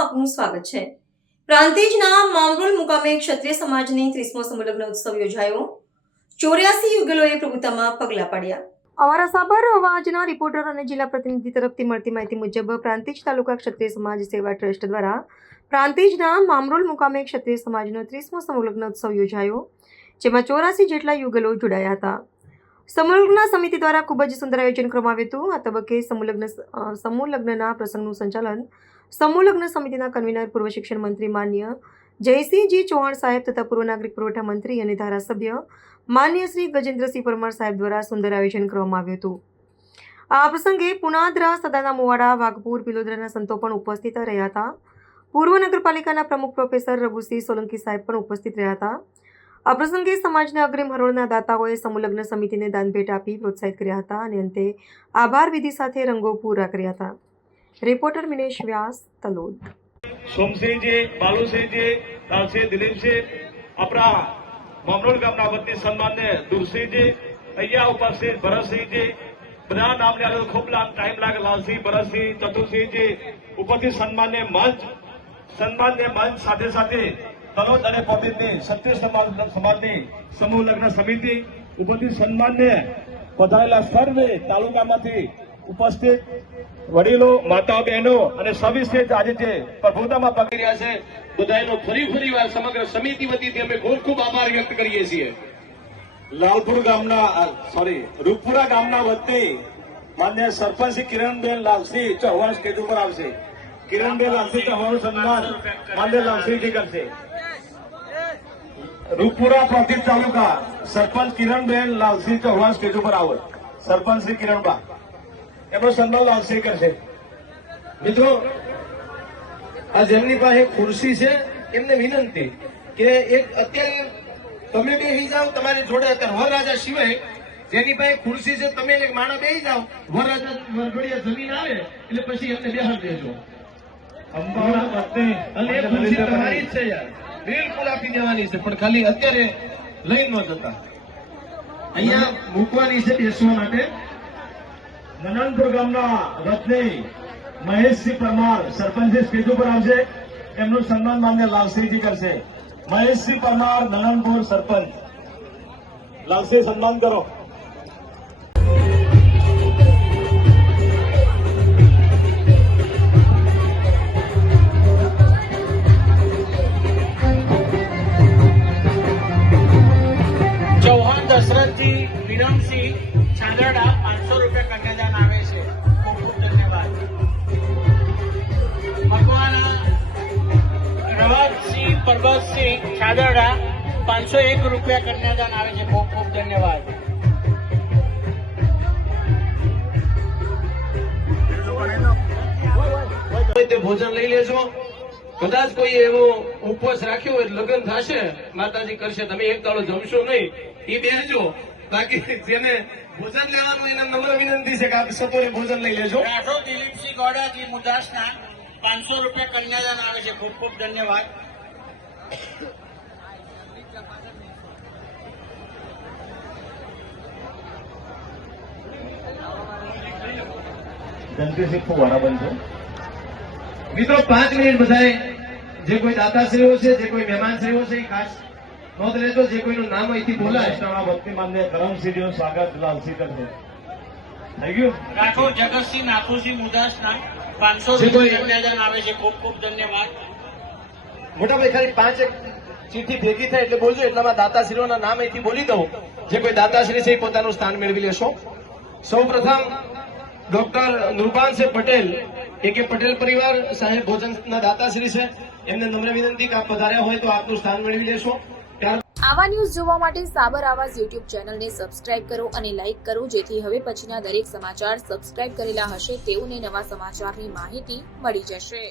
ન્યૂઝમાં આપનું સ્વાગત છે। પ્રાંતિજના માંગરોળ મુકામે ક્ષત્રિય સમાજની 30મો સમૂહલગ્ન ઉત્સવ યોજાયો। 84 યુગલોએ પ્રભુતામાં પગલાં પાડ્યા। અમારા સાબર અવાજના રિપોર્ટર અને જિલ્લા પ્રતિનિધિ તરફથી મળતી માહિતી મુજબ પ્રાંતિજ તાલુકા ક્ષત્રિય સમાજ સેવા ટ્રસ્ટ દ્વારા પ્રાંતિજના માંગરોળ મુકામે ક્ષત્રિય સમાજનો 30મો સમૂહલગ્ન ઉત્સવ યોજાયો, જેમાં 84 જેટલા યુગલો જોડાયા હતા। સમૂહલગ્ન સમિતિ દ્વારા ખૂબ જ સુંદર આયોજન કરવામાં આવ્યું હતું। આ તબક્કે સમૂહલગ્નના પ્રસંગનું સંચાલન સમૂહલગ્ન સમિતિના કન્વીનર પૂર્વ શિક્ષણ મંત્રી માન્ય જયસિંહજી ચૌહાણ સાહેબ તથા પૂર્વ નાગરિક પુરવઠા મંત્રી અને ધારાસભ્ય માન્ય શ્રી ગજેન્દ્રસિંહ પરમાર સાહેબ દ્વારા સુંદર આયોજન કરવામાં આવ્યું હતું। આ પ્રસંગે પુનાદરા, સદાના મુવાડા, વાઘપુર, પિલોદરાના સંતો પણ ઉપસ્થિત રહ્યા હતા। પૂર્વ નગરપાલિકાના પ્રમુખ પ્રોફેસર રઘુસિંહ સોલંકી સાહેબ પણ ઉપસ્થિત રહ્યા હતા। આ પ્રસંગે સમાજના અગ્રીમ હરોળના દાતાઓએ સમૂહલગ્ન સમિતિને દાનભેટ આપી પ્રોત્સાહિત કર્યા હતા અને અંતે આભાર વિધિ સાથે રંગો પૂરા કર્યા હતા। રિપોર્ટર મિનેશ વ્યાસ, તલોદ। સોમસિંહજી, બાલુસિંહજી, લાલસિંહ, દિલીપસિંહ, આપણા માંગરોળ ગામના વતની સન્માનને દુરસિંહજી, અહીંયા ઉપસ્થિત ભરતસિંહજી, બધા નામ લે ખૂબ ટાઈમ લાગે, લાલસિંહ, ભરતસિંહ, ચતુરસિંહજી ઉપસ્થિત સન્માનને મંચ સાથે સાથે તલોદ અને પોપીતની ક્ષત્રિય સમાજની સમૂહ લગ્ન સમિતિ ઉપસ્થિત સન્માનને વધારેલા સર્વે તાલુકામાંથી ઉપસ્થિત વડીલો, માતા, બહેનો અને સવિશેષ આજે જે પ્રભુતામાં પકડી રહ્યા છે બધાનો ફરી વાર સમગ્ર સમિતિ વતીથી અમે ખૂબ આભાર વ્યક્ત કરીએ છીએ। રૂપપુરા ગામના વતી માન્ય સરપંચ શ્રી કિરણબેન લાલસિંહ ચૌહાણ સ્ટેજ ઉપર આવશે। કિરણબેન લાલસિંહ ચૌહાણનું સન્માન માન્ય લાલસિંહજી કરશે। રૂપપુરા પ્રાંતિજ તાલુકા સરપંચ કિરણબેન લાલસિંહ ચૌહાણ સ્ટેજ ઉપર આવો। સરપંચ શ્રી કિરણબા એમનો સન્માન લાલસિંહ કરશે। મિત્રો, આ જેમની પાસે ખુરશી છે એમને વિનંતી કે એક અત્યારે તમે બેસી જાઓ, તમારી જોડે અત્યારે વરરાજા સિવાય જેની પાસે ખુરશી છે તમે એક માણસ બેસી જાઓ, વરરાજા વરઘડિયા જમીન આવે એટલે પછી એમને બેહાડી દેજો। અને એ ખુરશી તમારી જ છે યાર, બિલકુલ આપી દેવાની છે, પણ ખાલી અત્યારે લઈ ન જતા, અહીંયા મૂકવાની છે બેસવા માટે। નનનપુર ગામના વતની મહેશસિંહ પરમાર સરપંચ સ્ટેજ ઉપર આવશે, એમનું સન્માન માન્ય લાલસિંહજી કરશે। મહેશસિંહ પરમાર, નનનપુર સરપંચ, લાલસિંહ સન્માન કરો। ચૌહાણ દશરથજી વિરમસિંહ છાંદરડા 500 રૂપિયા કન્યાદાન આવે છે, ખૂબ ખૂબ ધન્યવાદ। મકવાણા રવાબસિંહ પરબતસિંહ છાંદરડા 501 રૂપિયા કન્યાદાન આવે છે, ખૂબ ખૂબ ધન્યવાદ। ભોજન લઈ લેજો। કદાચ કોઈ એવો ઉપવાસ રાખ્યો હોય, લગ્ન થશે, માતાજી કરશે, તમે એક દાડો જમશો નહીં, એ બેસજો, બાકી જેને ભોજન લેવાનું એને નમ્ર વિનંતી છે કે આપ સતોરે ભોજન લઈ લેજો। રાઠોડ દિલીપસિંહ ગોડાજી મુદાસના 500 રૂપિયા કન્યાદાન આવે છે, ખૂબ ખૂબ ધન્યવાદ। મિત્રો 5 મિનિટ બધાએ જે કોઈ દાતાશ્રીઓ છે, જે કોઈ મહેમાનશ્રીઓ છે, એ ખાસ નોંધ લેજો, જે કોઈનું નામ અહીંથી બોલાય ભક્તિ માન્ય કરમસિંહજીનું સ્વાગત લાલસિંહ કરશે। થઈ ગયું? રાઠોડ જગતસિંહ નાથુસિંહ મુદાસના 500 રૂપિયા કન્યાદાન આવે છે, ખૂબ ખૂબ ધન્યવાદ। મોટાભાઈ ખાલી 5 ચીઠી ભેગી થાય એટલે બોલજો, એટલામાં દાતાશ્રીઓના નામ અહીંથી બોલી દઉં, જે કોઈ દાતાશ્રી છે એ પોતાનું સ્થાન મેળવી લેશો। સૌ પ્રથમ ડોક્ટર નૃપાલસિંહ પટેલ, કે પટેલ પરિવાર સાહેબ ભોજનના દાતાશ્રી છે, એમને નમ્ર વિનંતી કે આપ પધાર્યા હોય તો આપનું સ્થાન મેળવી લેશો। આવા ન્યૂઝ જોવા માટે સાબર આવાજ યુટ્યુબ ચેનલને સબસ્ક્રાઇબ કરો અને લાઇક કરો, જેથી હવે પછીના દરેક સમાચાર સબસ્ક્રાઇબ કરેલા હશે તેઓને નવા સમાચારની માહિતી મળી જશે।